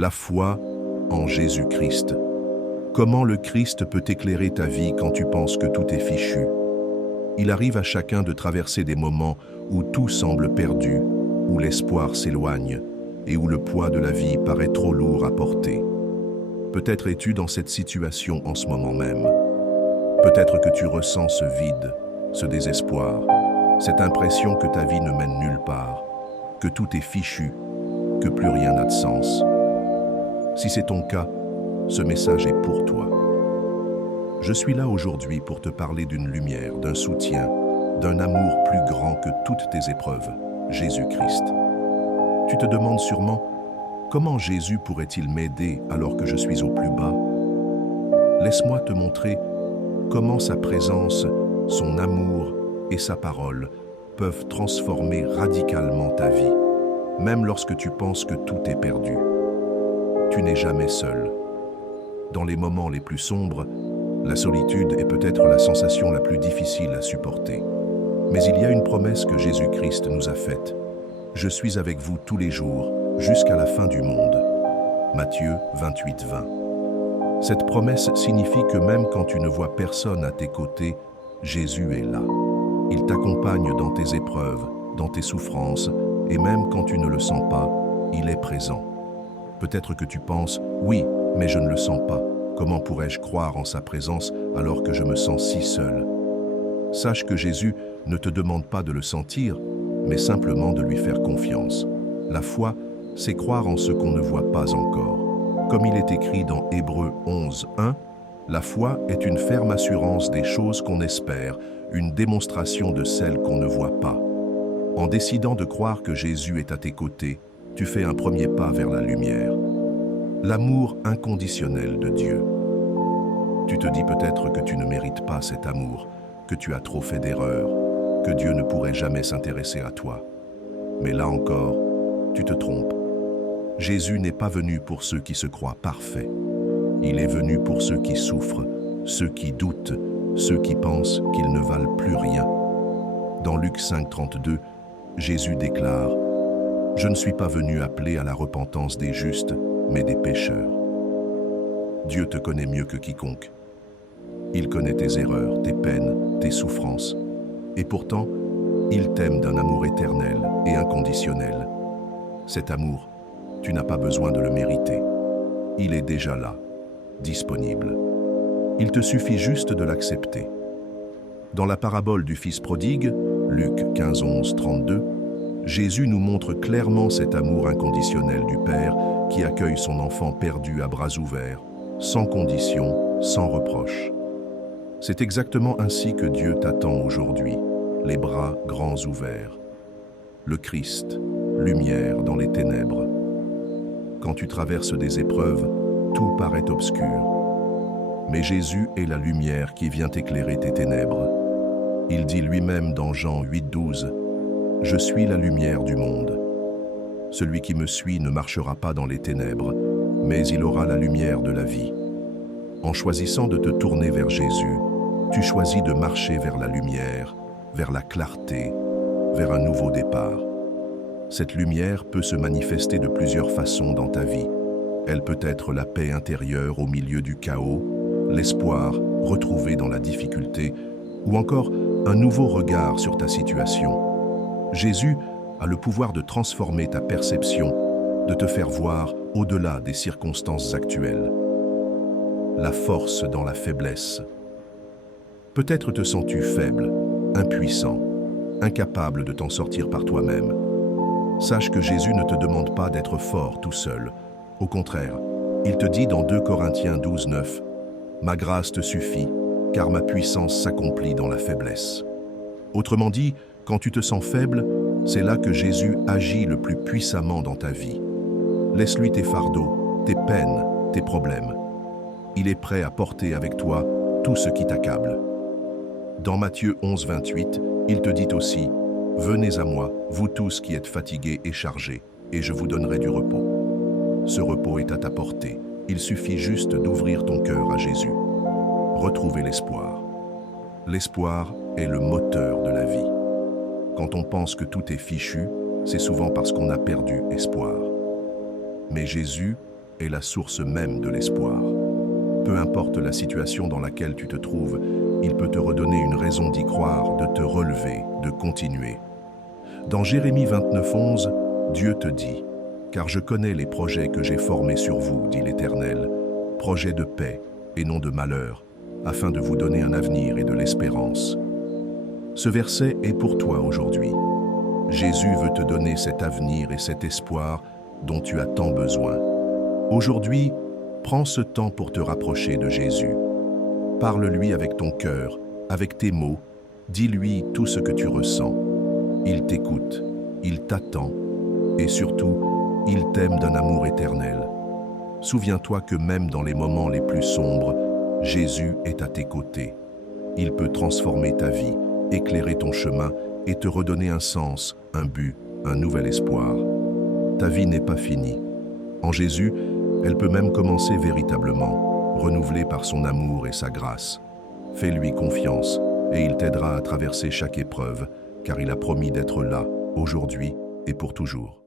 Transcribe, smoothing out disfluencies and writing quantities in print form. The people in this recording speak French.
La foi en Jésus-Christ. Comment le Christ peut éclairer ta vie quand tu penses que tout est fichu? Il arrive à chacun de traverser des moments où tout semble perdu, où l'espoir s'éloigne et où le poids de la vie paraît trop lourd à porter. Peut-être es-tu dans cette situation en ce moment même. Peut-être que tu ressens ce vide, ce désespoir, cette impression que ta vie ne mène nulle part, que tout est fichu, que plus rien n'a de sens. Si c'est ton cas, ce message est pour toi. Je suis là aujourd'hui pour te parler d'une lumière, d'un soutien, d'un amour plus grand que toutes tes épreuves, Jésus-Christ. Tu te demandes sûrement, comment Jésus pourrait-il m'aider alors que je suis au plus bas? Laisse-moi te montrer comment sa présence, son amour et sa parole peuvent transformer radicalement ta vie, même lorsque tu penses que tout est perdu. Tu n'es jamais seul. Dans les moments les plus sombres, la solitude est peut-être la sensation la plus difficile à supporter. Mais il y a une promesse que Jésus-Christ nous a faite. Je suis avec vous tous les jours, jusqu'à la fin du monde. Matthieu 28, 20. Cette promesse signifie que même quand tu ne vois personne à tes côtés, Jésus est là. Il t'accompagne dans tes épreuves, dans tes souffrances, et même quand tu ne le sens pas, il est présent. Peut-être que tu penses, oui, mais je ne le sens pas. Comment pourrais-je croire en sa présence alors que je me sens si seul? Sache que Jésus ne te demande pas de le sentir, mais simplement de lui faire confiance. La foi, c'est croire en ce qu'on ne voit pas encore. Comme il est écrit dans Hébreux 11, 1, la foi est une ferme assurance des choses qu'on espère, une démonstration de celles qu'on ne voit pas. En décidant de croire que Jésus est à tes côtés, tu fais un premier pas vers la lumière. L'amour inconditionnel de Dieu. Tu te dis peut-être que tu ne mérites pas cet amour, que tu as trop fait d'erreurs, que Dieu ne pourrait jamais s'intéresser à toi. Mais là encore, tu te trompes. Jésus n'est pas venu pour ceux qui se croient parfaits. Il est venu pour ceux qui souffrent, ceux qui doutent, ceux qui pensent qu'ils ne valent plus rien. Dans Luc 5, 32, Jésus déclare « Je ne suis pas venu appeler à la repentance des justes, mais des pécheurs. » Dieu te connaît mieux que quiconque. Il connaît tes erreurs, tes peines, tes souffrances. Et pourtant, il t'aime d'un amour éternel et inconditionnel. Cet amour, tu n'as pas besoin de le mériter. Il est déjà là, disponible. Il te suffit juste de l'accepter. Dans la parabole du Fils prodigue, Luc 15, 11, 32, Jésus nous montre clairement cet amour inconditionnel du Père qui accueille son enfant perdu à bras ouverts, sans condition, sans reproche. C'est exactement ainsi que Dieu t'attend aujourd'hui, les bras grands ouverts. Le Christ, lumière dans les ténèbres. Quand tu traverses des épreuves, tout paraît obscur. Mais Jésus est la lumière qui vient éclairer tes ténèbres. Il dit lui-même dans Jean 8, 12, « Je suis la lumière du monde. Celui qui me suit ne marchera pas dans les ténèbres, mais il aura la lumière de la vie. » En choisissant de te tourner vers Jésus, tu choisis de marcher vers la lumière, vers la clarté, vers un nouveau départ. Cette lumière peut se manifester de plusieurs façons dans ta vie. Elle peut être la paix intérieure au milieu du chaos, l'espoir retrouvé dans la difficulté, ou encore un nouveau regard sur ta situation. Jésus a le pouvoir de transformer ta perception, de te faire voir au-delà des circonstances actuelles. La force dans la faiblesse. Peut-être te sens-tu faible, impuissant, incapable de t'en sortir par toi-même. Sache que Jésus ne te demande pas d'être fort tout seul. Au contraire, il te dit dans 2 Corinthiens 12, 9, « Ma grâce te suffit, car ma puissance s'accomplit dans la faiblesse. » Autrement dit, quand tu te sens faible, c'est là que Jésus agit le plus puissamment dans ta vie. Laisse-lui tes fardeaux, tes peines, tes problèmes. Il est prêt à porter avec toi tout ce qui t'accable. Dans Matthieu 11, 28, il te dit aussi « Venez à moi, vous tous qui êtes fatigués et chargés, et je vous donnerai du repos. » Ce repos est à ta portée. Il suffit juste d'ouvrir ton cœur à Jésus. Retrouver l'espoir. L'espoir est le moteur de la vie. Quand on pense que tout est fichu, c'est souvent parce qu'on a perdu espoir. Mais Jésus est la source même de l'espoir. Peu importe la situation dans laquelle tu te trouves, il peut te redonner une raison d'y croire, de te relever, de continuer. Dans Jérémie 29:11, Dieu te dit « Car je connais les projets que j'ai formés sur vous, dit l'Éternel, projets de paix et non de malheur, afin de vous donner un avenir et de l'espérance. » Ce verset est pour toi aujourd'hui. Jésus veut te donner cet avenir et cet espoir dont tu as tant besoin. Aujourd'hui, prends ce temps pour te rapprocher de Jésus. Parle-lui avec ton cœur, avec tes mots, dis-lui tout ce que tu ressens. Il t'écoute, il t'attend et surtout, il t'aime d'un amour éternel. Souviens-toi que même dans les moments les plus sombres, Jésus est à tes côtés. Il peut transformer ta vie, éclairer ton chemin et te redonner un sens, un but, un nouvel espoir. Ta vie n'est pas finie. En Jésus, elle peut même commencer véritablement, renouvelée par son amour et sa grâce. Fais-lui confiance et il t'aidera à traverser chaque épreuve, car il a promis d'être là, aujourd'hui et pour toujours.